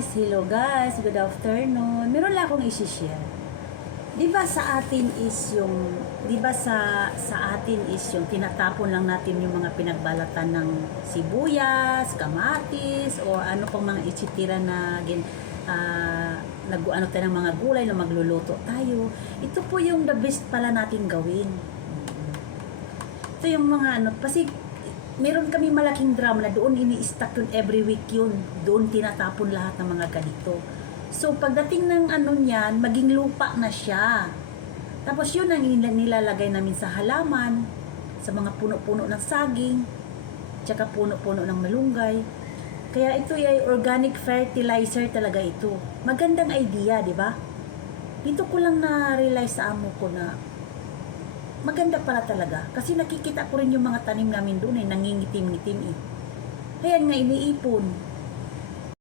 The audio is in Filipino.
Hello guys, good afternoon. Meron lang akong i-share. 'Di ba sa atin is yung 'di ba sa atin is yung tinatapon lang natin yung mga pinagbalatan ng sibuyas, kamatis o ano pang mga itsitira na nag-ano tayo ng mga gulay na magluluto tayo. Ito po yung the best pala nating gawin. Ito yung mga ano, kasi meron kami malaking drum na doon ini-stack yun every week yun. Doon tinatapon lahat ng mga ganito. So, pagdating ng ano niyan, maging lupa na siya. Tapos yun ang nilalagay namin sa halaman, sa mga puno-puno ng saging, tsaka puno-puno ng malunggay. Kaya ito ay organic fertilizer talaga ito. Magandang idea, di ba? Dito ko lang na-realize sa amo ko na maganda pala talaga. Kasi nakikita ko rin yung mga tanim namin doon ay nangingitim-ngitim eh. Kaya nga iniipon.